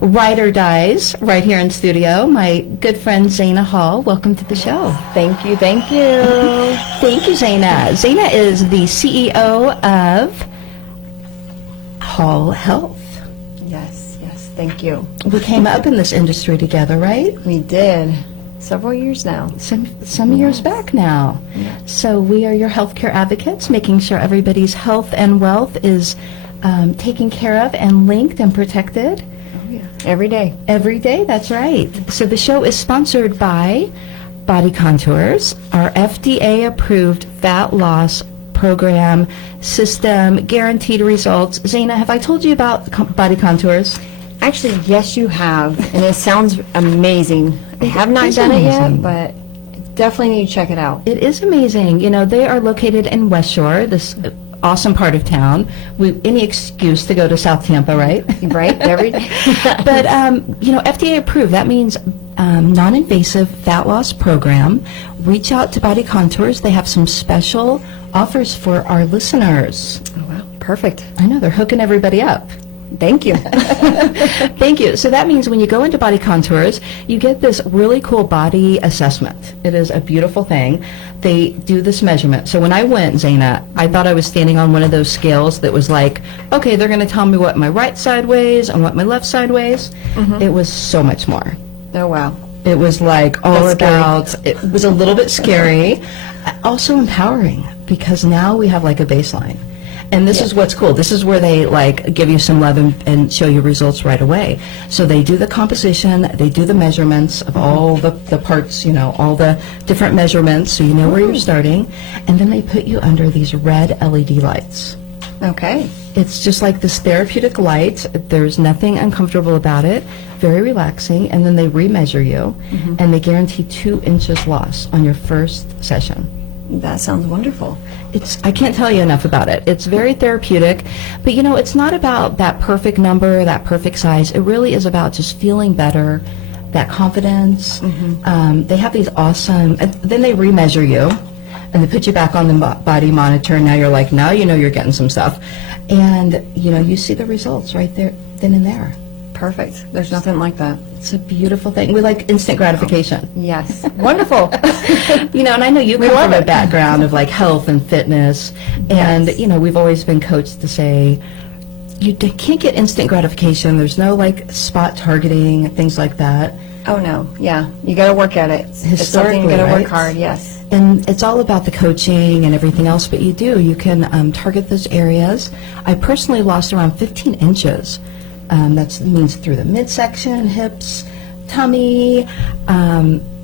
Ride or Dies right here in studio. My good friend Zaina Hall. Welcome to the show. Thank you, thank you. Thank you, Zaina. Zaina is the CEO of Hall Health. Yes, thank you. We came up in this industry together, right? We did. Several years now. Some years back now. Yes. So we are your healthcare advocates, making sure everybody's health and wealth is taken care of and linked and protected. Every day. Every day, that's right. So the show is sponsored by Body Contours, our FDA-approved fat loss program system, guaranteed results. Zaina, have I told you about Body Contours? Actually, yes, you have. And it sounds amazing. I have not done it yet, but definitely need to check it out. It is amazing. You know, they are located in West Shore, this awesome part of town. Any excuse to go to South Tampa, right? Right, every day. But, you know, FDA approved. That means non-invasive fat loss program. Reach out to Body Contours. They have some special offers for our listeners. Oh, wow. Perfect. I know, they're hooking everybody up. Thank you. Thank you. So that means when you go into Body Contours, you get this really cool body assessment. It is a beautiful thing. They do this measurement. So when I went, Zaina, I thought I was standing on one of those scales that was like, okay, they're going to tell me what my right side weighs and what my left side weighs. Mm-hmm. It was so much more. Oh, wow. It was like all That's about, scary. It was a little bit scary, also empowering, because now we have like a baseline. And this is what's cool. This is where they like give you some love and show you results right away. So they do the composition, they do the measurements of all the parts, you know, all the different measurements, so you know where you're starting. And then they put you under these red LED lights. Okay. It's just like this therapeutic light. There's nothing uncomfortable about it. Very relaxing. And then they remeasure you, and they guarantee 2 inches loss on your first session. That sounds wonderful. I can't tell you enough about it. It's very therapeutic, but you know, it's not about that perfect number, that perfect size. It really is about just feeling better, that confidence. They have these awesome, and then they remeasure you, and they put you back on the body monitor, and now you're like, now you know you're getting some stuff. And you know, you see the results right there, then and there. Perfect. There's nothing like that. It's a beautiful thing. We like instant gratification. Yes. Wonderful. You know, and I know you come from a background of like health and fitness, and you know, we've always been coached to say you can't get instant gratification. There's no like spot targeting, things like that. Oh, no. Yeah. You got to work at it. It's something you got to work hard, yes. And it's all about the coaching and everything else, but you can target those areas. I personally lost around 15 inches. That means through the midsection, hips, tummy.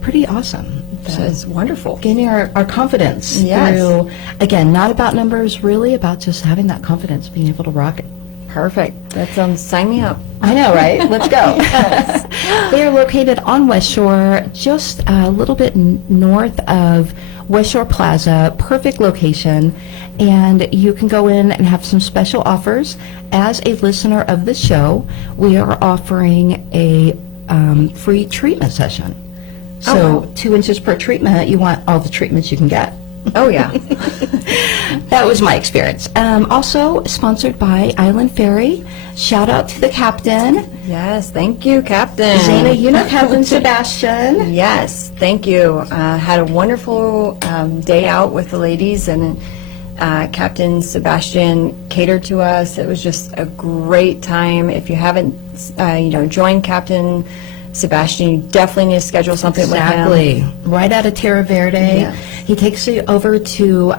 Pretty awesome. That's wonderful. Gaining our confidence through, again, not about numbers, really about just having that confidence, being able to rock it. Perfect. That sounds, sign me up. I know, right? Let's go. They are located on West Shore, just a little bit north of West Shore Plaza. Perfect location. And you can go in and have some special offers. As a listener of the show, we are offering a free treatment session. So 2 inches per treatment, you want all the treatments you can get. Oh, yeah. That was my experience. Also sponsored by Island Ferry. Shout out to the captain. Yes, thank you, Captain. Zaina, you know Captain Sebastian. Yes, thank you. Had a wonderful day out with the ladies, and Captain Sebastian catered to us. It was just a great time. If you haven't, joined Captain Sebastian, you definitely need to schedule something with him. Exactly. Right out of Terra Verde. Yes. He takes you over to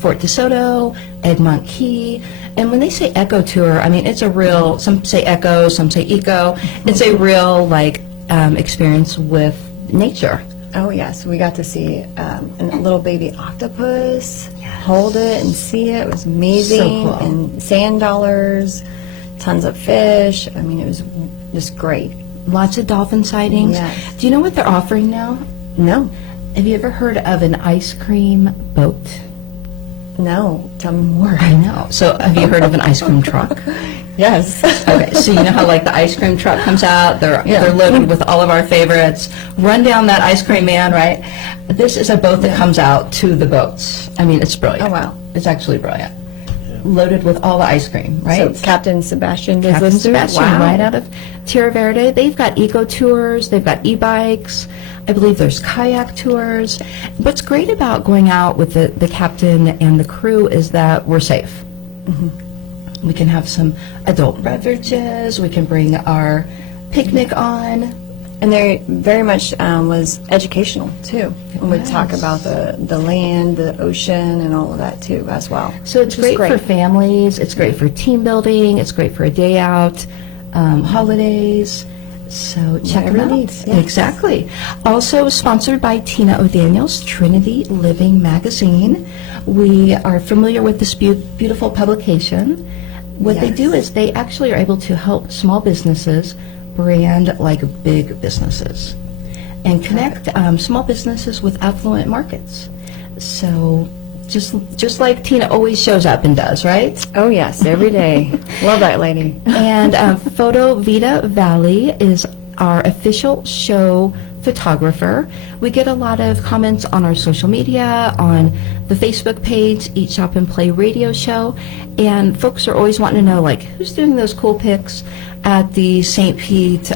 Fort DeSoto, Egmont Key. And when they say eco tour, I mean, it's a real, some say eco, some say eco. It's a real, like, experience with nature. Oh, yes. We got to see a little baby octopus, hold it and see it. It was amazing. So cool. And sand dollars, tons of fish. I mean, it was just great. Lots of dolphin sightings. Yes. Do you know what they're offering now? No. Have you ever heard of an ice cream boat? No. Tell me more. I know. So have you heard of an ice cream truck? Yes. Okay, so you know how like the ice cream truck comes out, they're loaded with all of our favorites. Run down that ice cream man, right? This is a boat that comes out to the boats. I mean, it's brilliant. Oh, wow. It's actually brilliant. loaded with all the ice cream, right? So Captain Sebastian does Captain this too? Sebastian, Wow. right out of Tierra Verde. They've got eco tours, they've got e-bikes. I believe there's kayak tours. What's great about going out with the captain and the crew is that we're safe. We can have some adult beverages. We can bring our picnic on. And there very much was educational too. And we talk about the land, the ocean, and all of that too as well. So it's Which is great for families. It's great for team building. It's great for a day out, holidays. So check them Whatever out. needs, yes. Exactly. Also sponsored by Tina O'Daniels, Trinity Living Magazine. We are familiar with this beautiful publication. What they Yes. do is they actually are able to help small businesses brand like big businesses and connect small businesses with affluent markets. So just like Tina always shows up and does, right? Oh yes, every day. Love that lady. And Photo Vita Valley is our official show photographer. We get a lot of comments on our social media, on the Facebook page, Eat, Shop, and Play radio show, and folks are always wanting to know, like, who's doing those cool pics at the St. Pete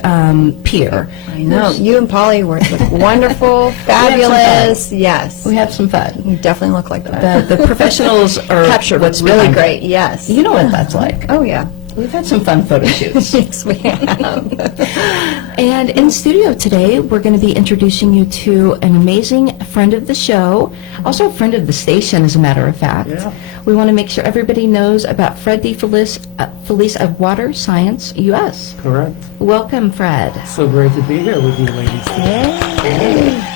Pier? I know. You and Polly were look wonderful, fabulous. Yes. We have some fun. You definitely look like that. The professionals are Captured what's really behind it. great. Yes. You know what that's like. Oh yeah. We've had some fun photo shoots. Yes, we have. And in studio today, we're going to be introducing you to an amazing friend of the show, also a friend of the station, as a matter of fact. Yeah. We want to make sure everybody knows about Fred DeFelice Felice of Water Science US. Correct. Welcome, Fred. So great to be here with you ladies.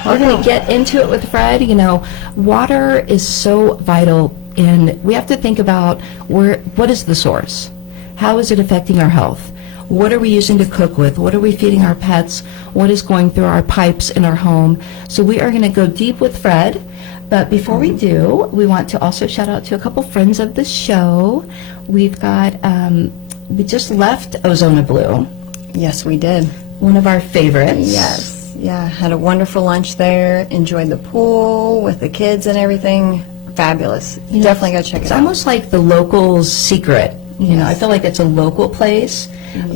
We're going to get into it with Fred. You know, water is so vital, and we have to think about what is the source? How is it affecting our health? What are we using to cook with? What are we feeding our pets? What is going through our pipes in our home? So we are going to go deep with Fred. But before we do, we want to also shout out to a couple friends of the show. We've got, we just left Ozona Blue, Yes, we did. one of our favorites. Yes. Yeah. Had a wonderful lunch there. Enjoyed the pool with the kids and everything. Fabulous. You know, Definitely go check it It's out. almost like the local's secret. You know, I feel like it's a local place,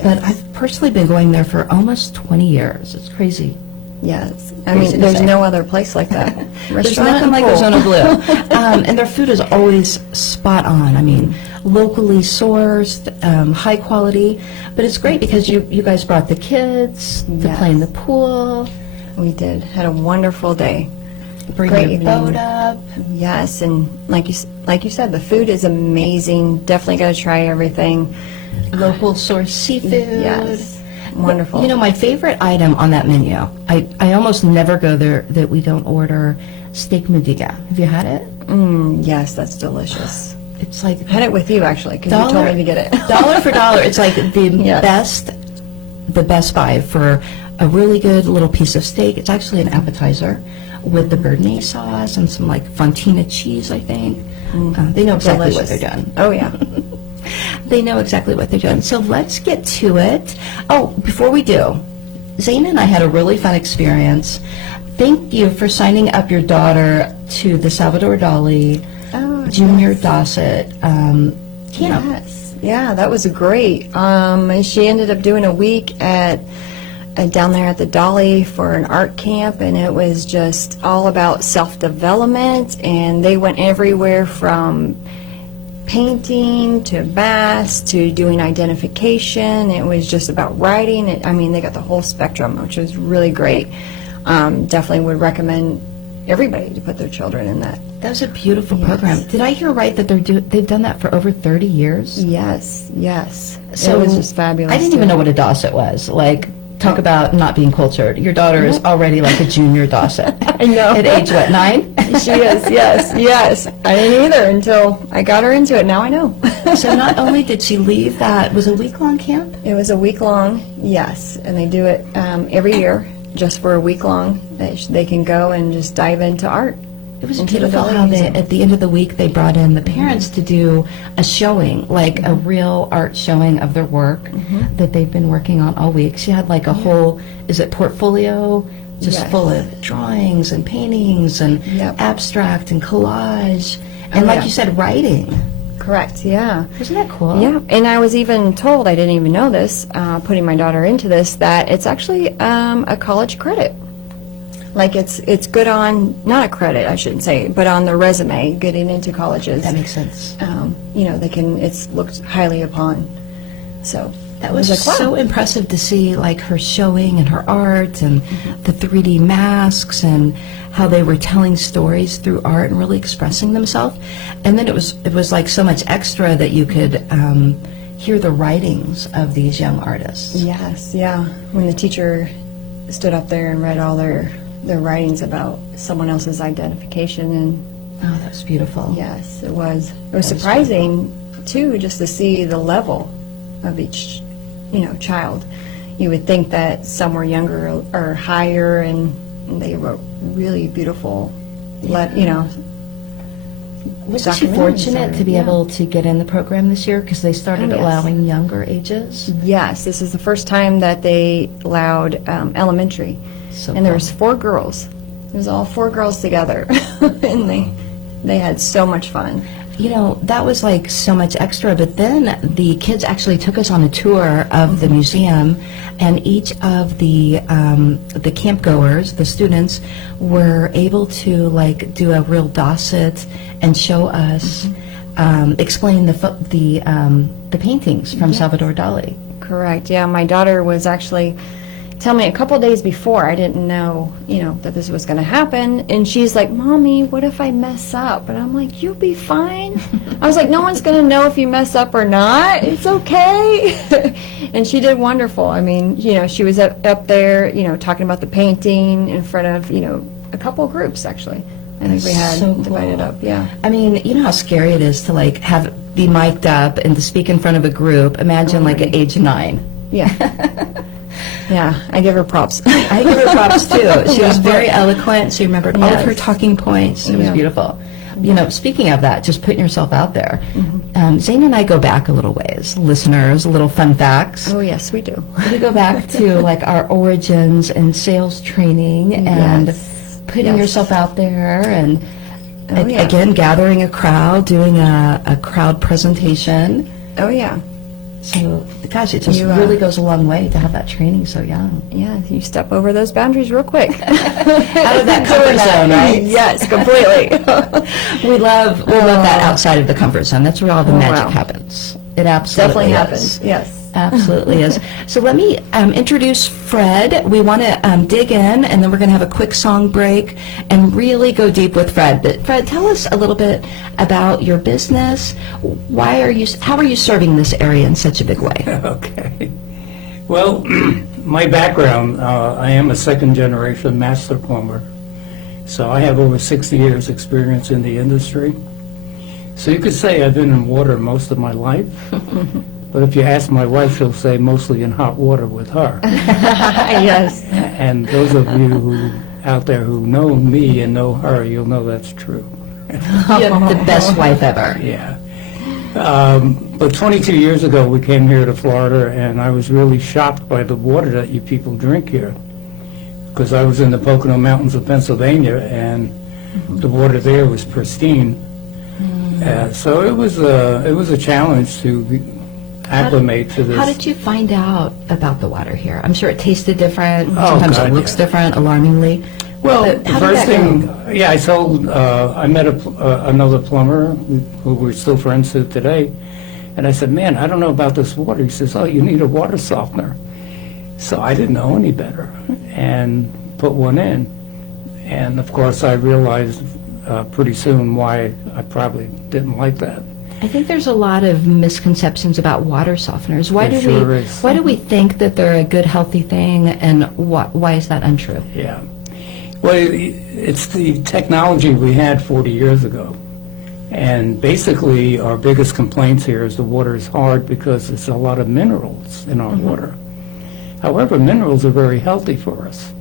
but I've personally been going there for almost 20 years. It's crazy. Yes. I Crazy mean, to there's say. no other place like that. There's Restaurant nothing and like pool. Ozona Blue. And their food is always spot on. I mean, locally sourced, high quality. But it's great because you guys brought the kids to Yes. play in the pool, We did. Had a wonderful day. bring Great your evening. boat up. Yes, and like you said, the food is amazing. Definitely got to try everything. Local source seafood. Yes. Wonderful. You know, my favorite item on that menu, I almost never go there that we don't order steak mediga. Have you had it? Yes, that's delicious. It's like Had it with you actually because you told me to get it. dollar for dollar. It's like the Yes. the best buy for a really good little piece of steak. It's actually an appetizer with the Béarnaise sauce and some like Fontina cheese, I think. They know exactly Delicious. what they're doing. Oh yeah. They know exactly what they're doing. So let's get to it. Oh, before we do, Zane and I had a really fun experience. Thank you for signing up your daughter to the Salvador Dali Oh, Junior Dossett camp. Yes. Yeah, that was great. And she ended up doing a week at down there at the Dolly for an art camp, and it was just all about self-development, and they went everywhere from painting to baths to doing identification. It was just about writing. I mean, they got the whole spectrum, which was really great. Definitely would recommend everybody to put their children in that. That was a beautiful program. Did I hear right that they've done that for over 30 years? Yes, yes. So it was just fabulous. I didn't even know what a Dosset was. Like, talk about not being cultured. Your daughter is already like a junior Dosset. I know. At age, what, 9? She is, yes, yes. I didn't either until I got her into it. Now I know. So not only did she leave that, was it a week-long camp? It was a week long, yes, and they do it every year, just for a week long. They can go and just dive into art. It was into the beautiful Dolly how Museum. at the end of the week they brought in the parents to do a showing, like a real art showing of their work that they've been working on all week. She had like a whole, is it portfolio? Just Yes. full of drawings and paintings and Yep. abstract and collage. And like yeah. you said, writing. Correct, yeah. Isn't that cool? Yeah, and I was even told, I didn't even know this, putting my daughter into this, that it's actually a college credit. Like it's good on, not a credit, I shouldn't say, but on the resume, getting into colleges. That makes sense. You know, it's looked highly upon. So That was like, wow. so impressive to see, like, her showing and her art and the 3D masks and how they were telling stories through art and really expressing themselves. And then it was like so much extra that you could hear the writings of these young artists. Yes, yeah. When the teacher stood up there and read all their writings about someone else's identification, and Oh, that was beautiful. yes, it was surprising too, just to see the level of each, child. You would think that some were younger or higher, and they wrote really beautiful, Wasn't she documentaries fortunate are, to be yeah. able to get in the program this year because they started Oh, yes. allowing younger ages? Yes, this is the first time that they allowed elementary, So and there cool. was 4 girls. It was all 4 girls together, and they had so much fun. That was like so much extra, but then the kids actually took us on a tour of the museum, and each of the camp goers, the students, were able to like do a real Dosset and show us, explain the paintings from Salvador Dali. Correct. Yeah, my daughter was actually telling me a couple days before. I didn't know, that this was going to happen, and she's like, "Mommy, what if I mess up?" And I'm like, "You'll be fine." I was like, "No one's going to know if you mess up or not. It's okay." And she did wonderful. I mean, she was up there, talking about the painting in front of, a couple of groups actually. I think we had So divided cool. up. Yeah. I mean, you know how scary it is to like be mic'd up and to speak in front of a group. Imagine like at age 9. Yeah. Yeah. I give her props. I give her props too. She was very eloquent. She remembered all of her Yes. talking points. It was Yeah. beautiful. Speaking of that, just putting yourself out there. Mm-hmm. Zane and I go back a little ways. Listeners, little fun facts. Oh yes, we do. We go back to like our origins and sales training and Yes. putting Yes. yourself out there and Oh, yeah. again gathering a crowd, doing a crowd presentation. Oh yeah. So, gosh, it just You, really goes a long way to have that training so young. Yeah, you step over those boundaries real quick. Out of that comfort zone, right? Yes, completely. We love that outside of the comfort zone. That's where all the Oh, magic wow. happens. It absolutely Definitely is. happens. Yes. Absolutely is. So let me introduce Fred. We want to dig in, and then we're going to have a quick song break and really go deep with Fred. But Fred, tell us a little bit about your business. How are you serving this area in such a big way? Okay. Well, my background, I am a second-generation master plumber. So I have over 60 years' experience in the industry. So you could say I've been in water most of my life. But if you ask my wife, she'll say mostly in hot water with her. Yes. And those of you out there who know me and know her, you'll know that's true. You have the best wife ever. Yeah. But 22 years ago, we came here to Florida, and I was really shocked by the water that you people drink here. Because I was in the Pocono Mountains of Pennsylvania, and the water there was pristine. So it was a challenge to acclimate to this. How did you find out about the water here? I'm sure it tasted different. Oh, Sometimes God, it looks yeah. different, alarmingly. Well, But the how did first that thing, go? yeah, I met another plumber who we're still friends with today, and I said, "Man, I don't know about this water." He says, "Oh, you need a water softener." So I didn't know any better, and put one in, and of course I realized pretty soon why I probably didn't like that. I think there's a lot of misconceptions about water softeners. Why There do sure we is. why do we think that they're a good, healthy thing, and why is that untrue? Yeah. Well, it's the technology we had 40 years ago. And basically, our biggest complaints here is the water is hard because there's a lot of minerals in our water. However, minerals are very healthy for us.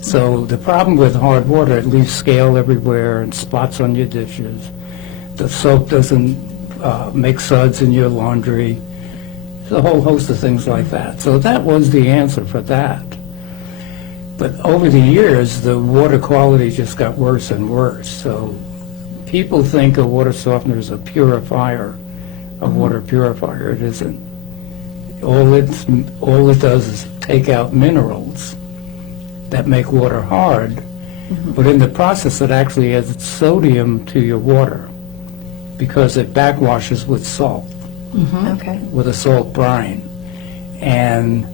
So the problem with hard water, it leaves scale everywhere and spots on your dishes. The soap doesn't make suds in your laundry. There's a whole host of things like that. So that was the answer for that. But over the years, the water quality just got worse and worse. So people think a water softener is a purifier, a water purifier. It isn't. All it does is take out minerals that make water hard, but in the process it actually adds sodium to your water because it backwashes with salt, Okay. with a salt brine. And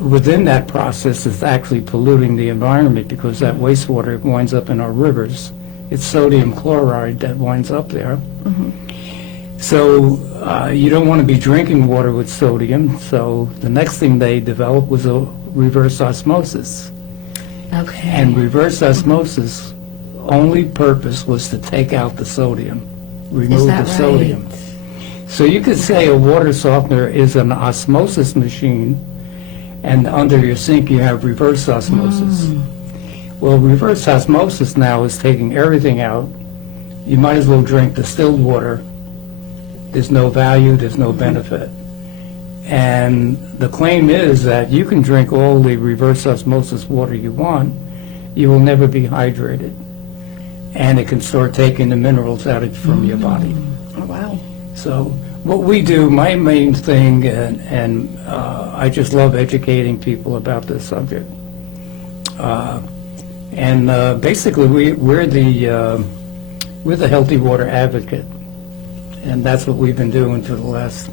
within that process, it's actually polluting the environment because that wastewater winds up in our rivers. It's sodium chloride that winds up there. So you don't want to be drinking water with sodium. So the next thing they developed was a reverse osmosis. Okay. And reverse osmosis only purpose was to take out the sodium, remove that the sodium. right? So you could say a water softener is an osmosis machine, and under your sink you have reverse osmosis. Well, reverse osmosis now is taking everything out. You might as well drink distilled water. There's no value, there's no benefit. And the claim is that you can drink all the reverse osmosis water you want, you will never be hydrated. And it can start taking the minerals out from your body. Oh, wow. So what we do, my main thing, and I just love educating people about this subject. Basically, we're the healthy water advocate, and that's what we've been doing for the last,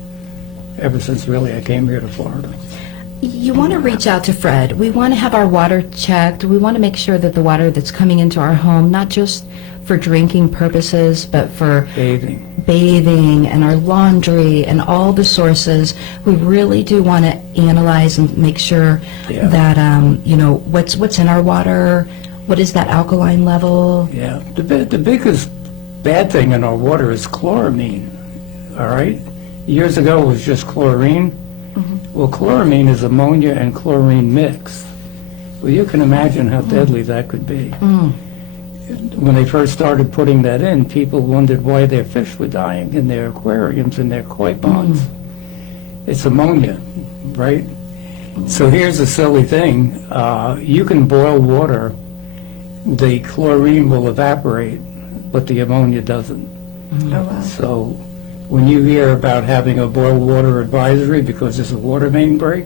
ever since really I came here to Florida. You want to reach out to Fred. We want to have our water checked. We want to make sure that the water that's coming into our home, not just for drinking purposes, but for bathing and our laundry and all the sources, we really do want to analyze and make sure that, what's in our water, what is that alkaline level? Yeah, the biggest bad thing in our water is chloramine, all right? Years ago it was just chlorine. Well, chloramine is ammonia and chlorine mixed. Well, you can imagine how deadly that could be. When they first started putting that in, people wondered why their fish were dying in their aquariums and their koi ponds. It's ammonia, right? So here's a silly thing. You can boil water, the chlorine will evaporate, but the ammonia doesn't. Oh, wow. So when you hear about having a boil water advisory because there's a water main break,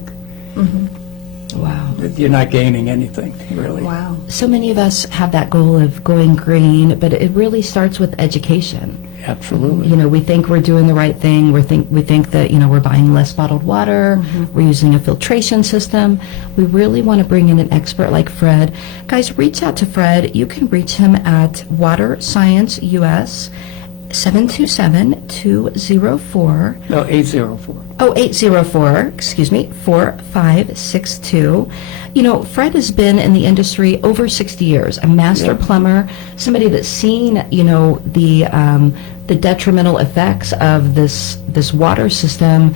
Wow. you're not gaining anything, really. Wow. So many of us have that goal of going green, but it really starts with education. Absolutely. You know, we think we're doing the right thing. We think that, we're buying less bottled water. We're using a filtration system. We really want to bring in an expert like Fred. Guys, reach out to Fred. You can reach him at Water Science US 727-204. No, 804. Oh, 804, 4562. Fred has been in the industry over 60 years, a master plumber, somebody that's seen, the detrimental effects of this water system,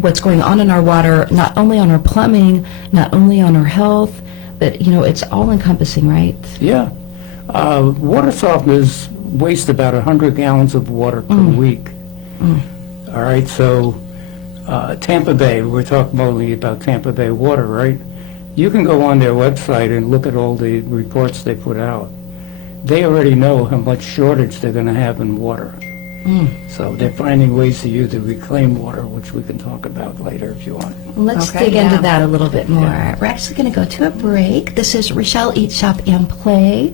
what's going on in our water, not only on our plumbing, not only on our health, but, it's all encompassing, right? Yeah. Water softeners waste about 100 gallons of water per week. All right, so Tampa Bay, we're talking only about Tampa Bay water, right? You can go on their website and look at all the reports they put out. They already know how much shortage they're going to have in water. So they're finding ways to use the reclaimed water, which we can talk about later if you want. Let's Okay, dig into yeah. that a little bit more. We're actually going to go to a break. This is Rochelle Eat, Shop, and Play.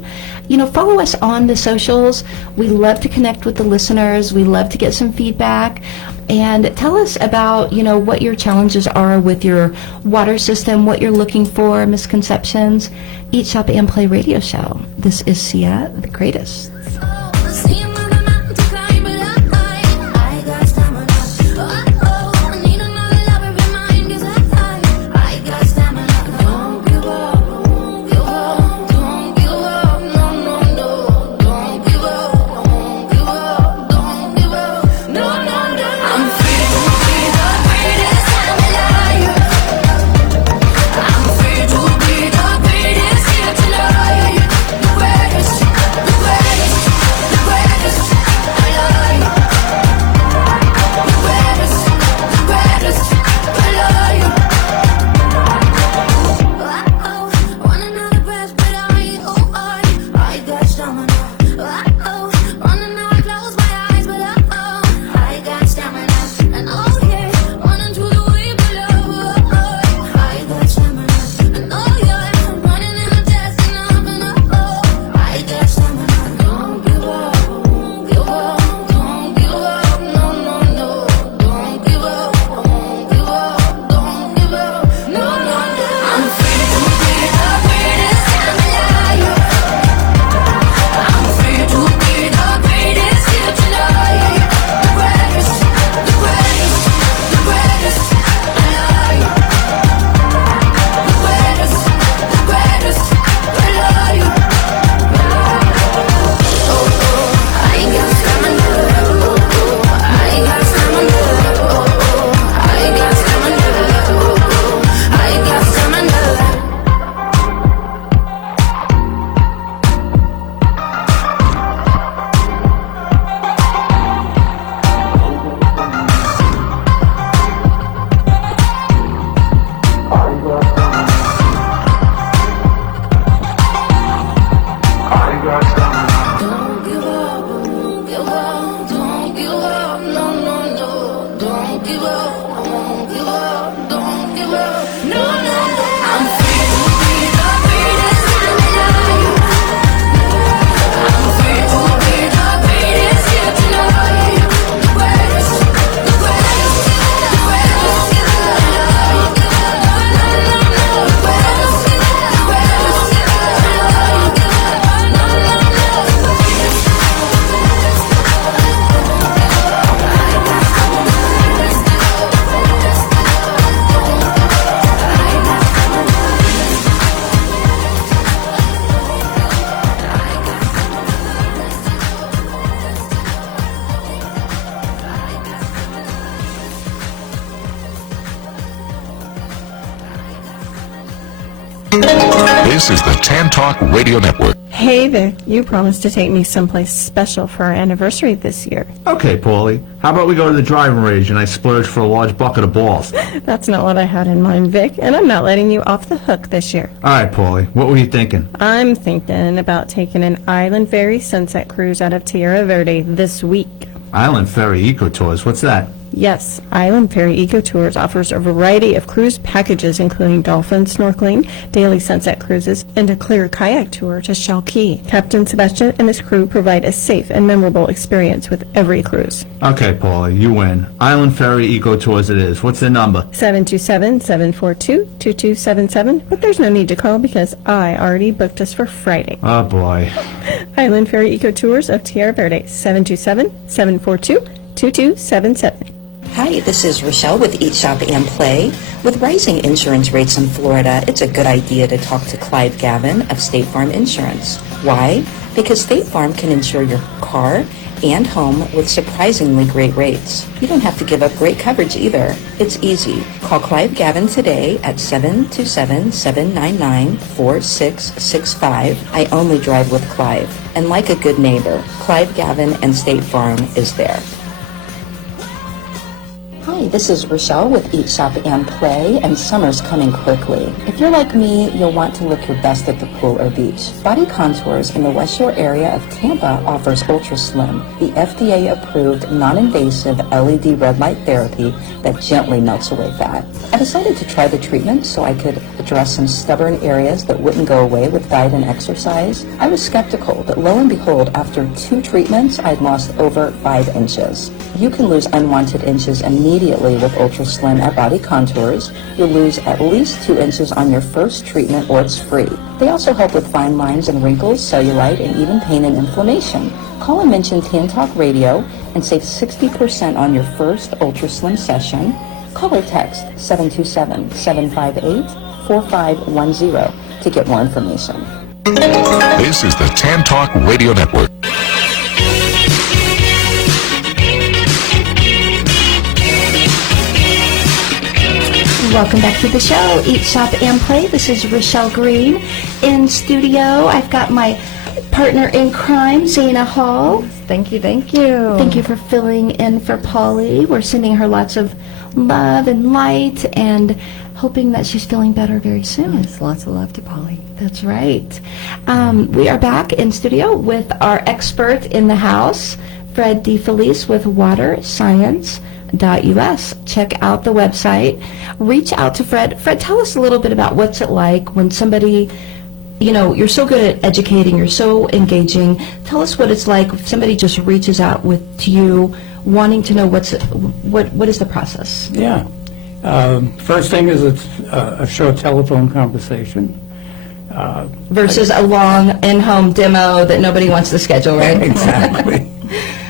Follow us on the socials. We love to connect with the listeners. We love to get some feedback. And tell us about, what your challenges are with your water system, what you're looking for, misconceptions. Eat, Shop, and Play radio show. This is Sia, the greatest. This is the Tan Talk Radio Network. Hey Vic, you promised to take me someplace special for our anniversary this year. Okay, Paulie. How about we go to the driving range and I splurge for a large bucket of balls? That's not what I had in mind, Vic, and I'm not letting you off the hook this year. All right, Paulie. What were you thinking? I'm thinking about taking an Island Ferry sunset cruise out of Tierra Verde this week. Island Ferry Eco Tours. What's that? Yes, Island Ferry Eco Tours offers a variety of cruise packages including dolphin snorkeling, daily sunset cruises, and a clear kayak tour to Shell Key. Captain Sebastian and his crew provide a safe and memorable experience with every cruise. Okay, Paulie. You win. Island Ferry Eco Tours it is. What's the number? 727-742-2277, but there's no need to call because I already booked us for Friday. Oh, boy. Island Ferry Eco Tours of Tierra Verde, 727-742-2277. Hi, this is Rochelle with Eat, Shop, and Play. With rising insurance rates in Florida, it's a good idea to talk to Clive Gavin of State Farm Insurance. Why? Because State Farm can insure your car and home with surprisingly great rates. You don't have to give up great coverage either. It's easy. Call Clive Gavin today at 727-799-4665. I only drive with Clive. And like a good neighbor, Clive Gavin and State Farm is there. Hi, this is Rochelle with Eat, Shop, and Play, and summer's coming quickly. If you're like me, you'll want to look your best at the pool or beach. Body Contours in the West Shore area of Tampa offers Ultra Slim, the FDA-approved, non-invasive LED red light therapy that gently melts away fat. I decided to try the treatment so I could address some stubborn areas that wouldn't go away with diet and exercise. I was skeptical, but lo and behold, after 2 treatments, I'd lost over 5 inches. You can lose unwanted inches immediately with Ultra Slim at Body Contours. You'll lose at least 2 inches on your first treatment or it's free. They also help with fine lines and wrinkles, cellulite, and even pain and inflammation. Call and mention Tan Talk Radio and save 60% on your first Ultra Slim session. Call or text 727-758-4510 to get more information. This is the Tan Talk Radio Network. Welcome back to the show, Eat, Shop, and Play. This is Rochelle Green in studio. I've got my partner in crime, Zaina Hall. Thank you, thank you. Thank you for filling in for Polly. We're sending her lots of love and light and hoping that she's feeling better very soon. Yes, lots of love to Polly. That's right. We are back in studio with our expert in the house, Fred DeFelice with WaterScience.us. Check out the website. Reach out to Fred. Fred, tell us a little bit about what's it like when somebody, you know, you're so good at educating, you're so engaging. Tell us what it's like if somebody just reaches out to you wanting to know what is the process? Yeah. First thing is it's a short telephone conversation. Versus a long in-home demo that nobody wants to schedule, right? Exactly.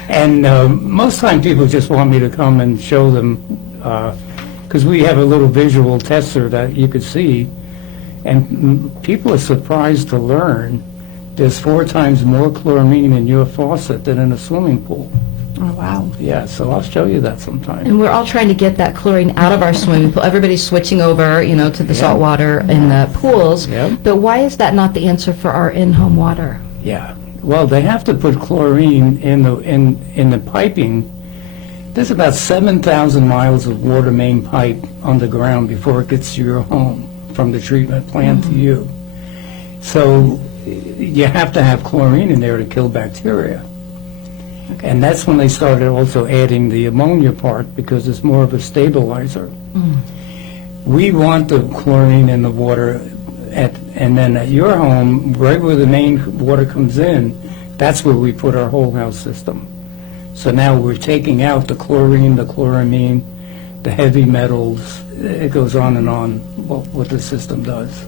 And most time people just want me to come and show them, because we have a little visual tester that you could see, and people are surprised to learn there's 4 times more chlorine in your faucet than in a swimming pool. Oh, wow. Yeah, so I'll show you that sometime. And we're all trying to get that chlorine out of our swimming pool. Everybody's switching over, to the salt water in the pools. Yep. But why is that not the answer for our in-home water? Yeah. Well, they have to put chlorine in the piping. There's about 7,000 miles of water main pipe underground before it gets to your home from the treatment plant to you. So you have to have chlorine in there to kill bacteria. Okay. And that's when they started also adding the ammonia part because it's more of a stabilizer. We want the chlorine in the water and then at your home, right where the main water comes in, that's where we put our whole house system. So now we're taking out the chlorine, the chloramine, the heavy metals. It goes on and on what the system does.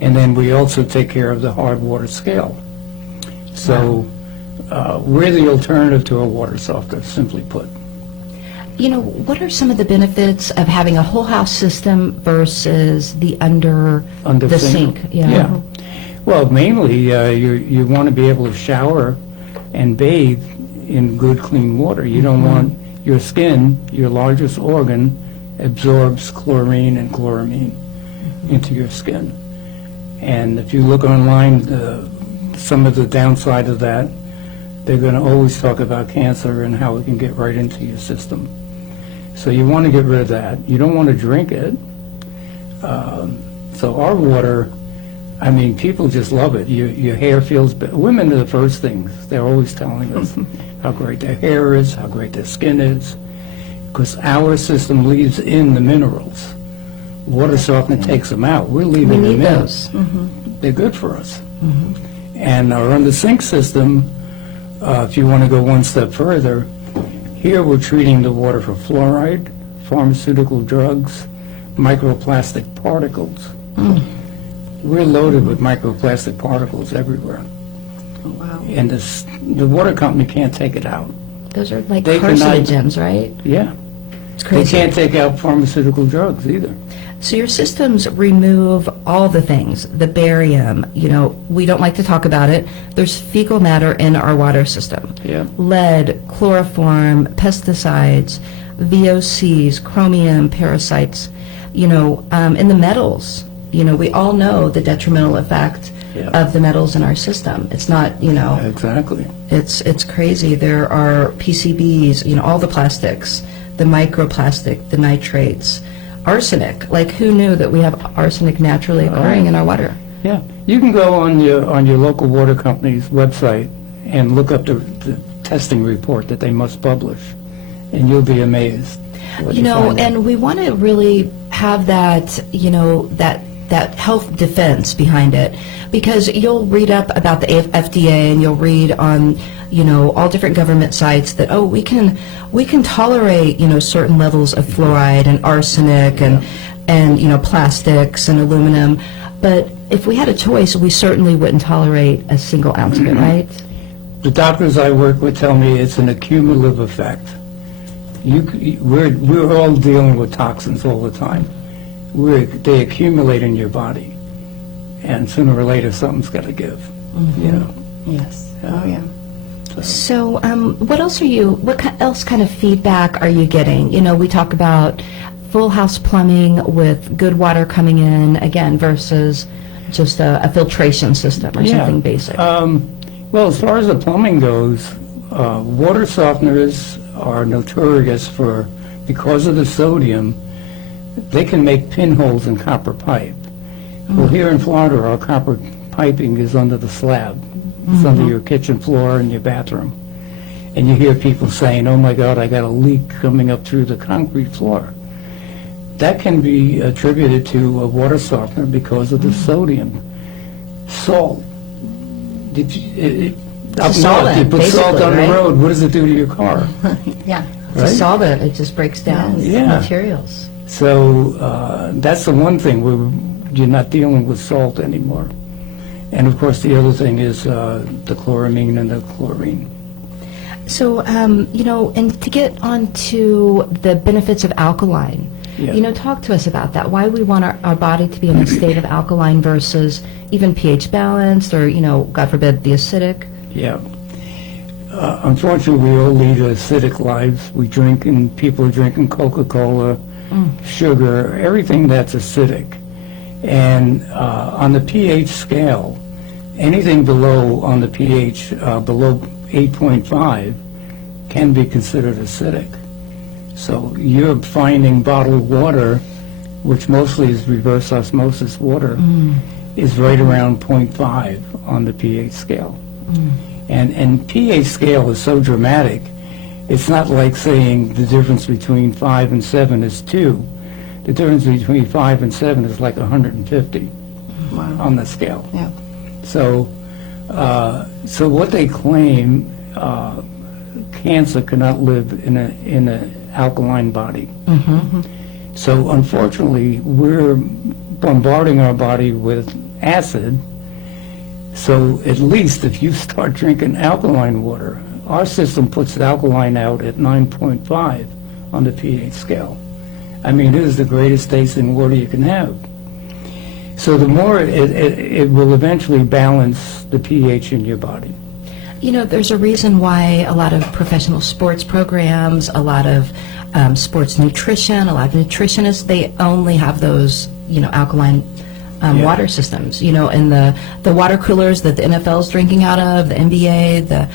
And then we also take care of the hard water scale. So we're the alternative to a water softener, simply put. What are some of the benefits of having a whole house system versus the under the sink? Yeah. Well, mainly you want to be able to shower and bathe in good, clean water. You don't want your skin, your largest organ, absorbs chlorine and chloramine into your skin. And if you look online, some of the downside of that, they're going to always talk about cancer and how it can get right into your system. So you want to get rid of that. You don't want to drink it. So our water, I mean, people just love it. Your hair feels better. Women are the first things. They're always telling us how great their hair is, how great their skin is, because our system leaves in the minerals. Water softener takes them out. We're leaving We them need in. those. They're good for us. And our under-sink system, if you want to go one step further, here we're treating the water for fluoride, pharmaceutical drugs, microplastic particles. We're loaded with microplastic particles everywhere. Oh, wow. And the water company can't take it out. Those are like They cannot- carcinogens, right? Yeah. It's They crazy. can't take out pharmaceutical drugs either. So your systems remove all the things, the barium, we don't like to talk about it. There's fecal matter in our water system. Yeah. Lead, chloroform, pesticides, VOCs, chromium, parasites, in the metals. We all know the detrimental effect Yeah. of the metals in our system. It's not, Exactly. it's crazy. There are PCBs, all the plastics, the microplastic, the nitrates, arsenic. Like, who knew that we have arsenic naturally occurring in our water? Yeah. You can go on your local water company's website and look up the testing report that they must publish, and you'll be amazed. what you find out. And we want to really have that, that health defense behind it, because you'll read up about the FDA and you'll read on, all different government sites that, we can tolerate, certain levels of fluoride and arsenic and plastics and aluminum. But if we had a choice, we certainly wouldn't tolerate a single ounce of it, right? The doctors I work with tell me it's an accumulative effect. We're all dealing with toxins all the time. They accumulate in your body, and sooner or later something's got to give. Yes. Oh, yeah. So, what else kind of feedback are you getting? We talk about full house plumbing with good water coming in, again, versus just a filtration system or something basic. Well, as far as the plumbing goes, water softeners are notorious because of the sodium, they can make pinholes in copper pipe. Well, here in Florida, our copper piping is under the slab. It's under your kitchen floor and your bathroom. And you hear people saying, oh my God, I got a leak coming up through the concrete floor. That can be attributed to a water softener because of the sodium. Salt. Up solvent, north, you put salt basically, on right? the road, what does it do to your car? Yeah. It's a solvent. It just breaks down Yeah. materials. So that's the one thing, you're not dealing with salt anymore. And of course, the other thing is the chloramine and the chlorine. So, and to get on to the benefits of alkaline, Yeah. talk to us about that. Why we want our body to be in a state of alkaline versus even pH balanced or, God forbid, the acidic. Yeah. Unfortunately, we all lead acidic lives. We drink, and people are drinking Coca-Cola, sugar, everything that's acidic. And on the pH scale, anything below on the pH below 8.5 can be considered acidic. So you're finding bottled water, which mostly is reverse osmosis water, is right around 0.5 on the pH scale. And pH scale is so dramatic, it's not like saying the difference between 5 and 7 is 2. The difference between 5 and 7 is like 150 on the scale. Yeah. So, so what they claim, cancer cannot live in an alkaline body. So unfortunately, we're bombarding our body with acid. So at least if you start drinking alkaline water, our system puts the alkaline out at 9.5 on the pH scale. I mean, it is the greatest tasting water you can have. So the more it will eventually balance the pH in your body. There's a reason why a lot of professional sports programs, a lot of sports nutrition, a lot of nutritionists, they only have those, alkaline Yeah. water systems, and the water coolers that the NFL's drinking out of, the NBA, the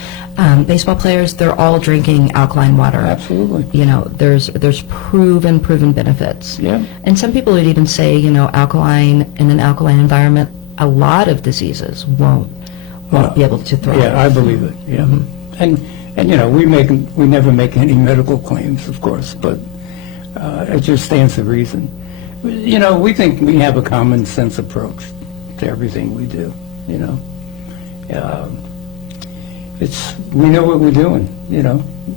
baseball players, they're all drinking alkaline water. Absolutely. There's proven benefits. Yeah. And some people would even say, alkaline, in an alkaline environment, a lot of diseases won't be able to thrive. Yeah, I believe it, yeah. And we never make any medical claims, of course, but it just stands to reason. We think we have a common sense approach to everything we do, we know what we're doing,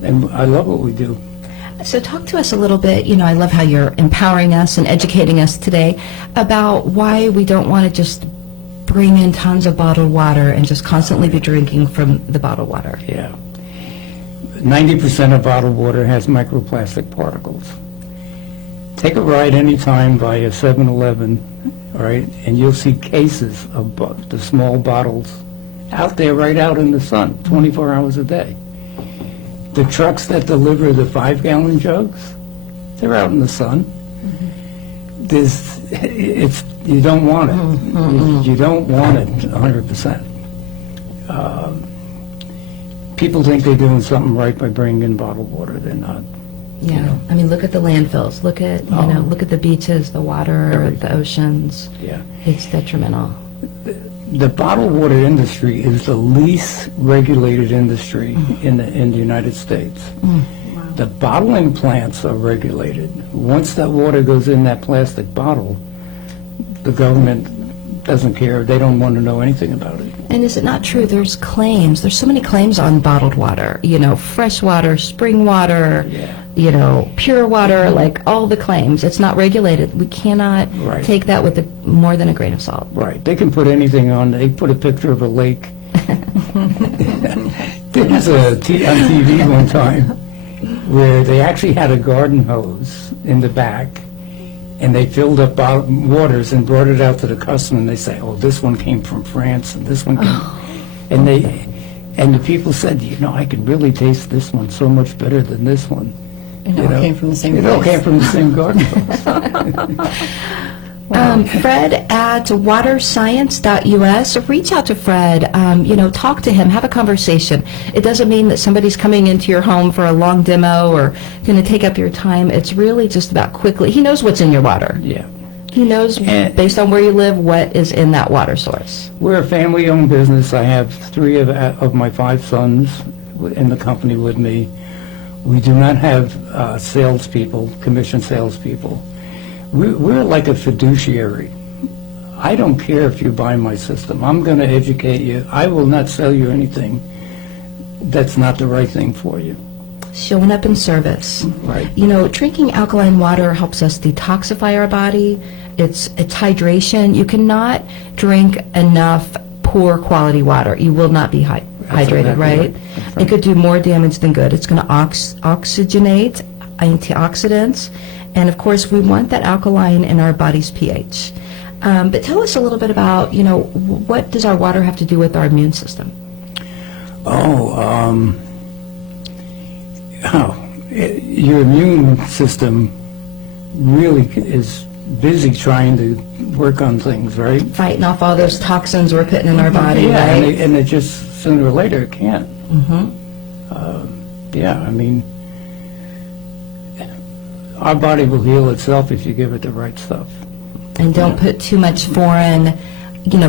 and I love what we do. So talk to us a little bit, I love how you're empowering us and educating us today about why we don't want to just bring in tons of bottled water and just constantly be drinking from the bottled water. Yeah. 90% of bottled water has microplastic particles. Take a ride anytime by a 7-Eleven, all right, and you'll see cases of the small bottles out there right out in the sun, 24 hours a day. The trucks that deliver the 5-gallon jugs, they're out in the sun. You don't want it. You don't want it 100%. People think they're doing something right by bringing in bottled water. They're not. Yeah, I mean, look at the landfills. Look at look at the beaches, the water, Everything. the oceans. Yeah. It's detrimental. The bottled water industry is the least regulated industry in the United States. The bottling plants are regulated. Once that water goes in that plastic bottle, the government doesn't care. They don't want to know anything about it. And is it not true? There's claims. There's so many claims on bottled water. Fresh water, spring water. Yeah. Pure water. Like all the claims. It's not regulated. We cannot Right. take that with more than a grain of salt. Right. They can put anything on. They put a picture of a lake. There was on TV one time where they actually had a garden hose in the back, and they filled up waters and brought it out to the customer, and they say, "Oh, this one came from France, and this one came," and the people said, "I can really taste this one so much better than this one." It all came from the same It all place. came from the same garden hose. Fred at waterscience.us. Reach out to Fred. Talk to him. Have a conversation. It doesn't mean that somebody's coming into your home for a long demo or going to take up your time. It's really just about quickly. He knows what's in your water. Yeah. He knows, based on where you live, what is in that water source. We're a family-owned business. I have 3 of my 5 sons in the company with me. We do not have salespeople, commission salespeople. We're like a fiduciary. I don't care if you buy my system. I'm going to educate you. I will not sell you anything that's not the right thing for you. Showing up in service. Right. Drinking alkaline water helps us detoxify our body. It's hydration. You cannot drink enough poor quality water. You will not be hydrated, exactly right? That's right. It could do more damage than good. It's going to oxygenate, antioxidants, and of course we want that alkaline in our body's pH. But tell us a little bit about, what does our water have to do with our immune system? Your immune system really is busy trying to work on things, right? Fighting off all those toxins we're putting in our body, Yeah, right? and it just, sooner or later, it can't. Our body will heal itself if you give it the right stuff. And don't put too much foreign,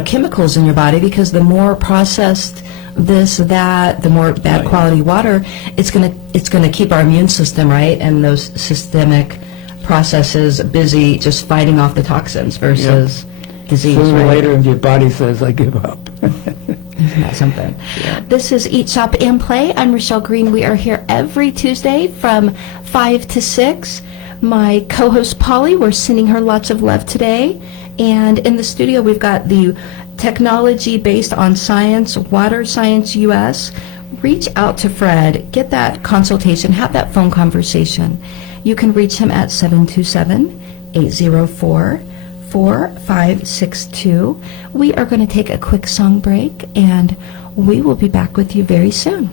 chemicals in your body, because the more processed this, that, the more bad quality water, it's gonna keep our immune system, right, and those systemic processes busy just fighting off the toxins versus disease, Sooner or right? later, your body says, I give up. Isn't that something? This is Eat, Shop, and Play. I'm Rochelle Green. We are here every Tuesday from 5 to 6. My co-host Polly, we're sending her lots of love today. And in the studio, we've got the technology based on science, Water Science US. Reach out to Fred, get that consultation, have that phone conversation. You can reach him at 727-804-4562. We are going to take a quick song break, and we will be back with you very soon.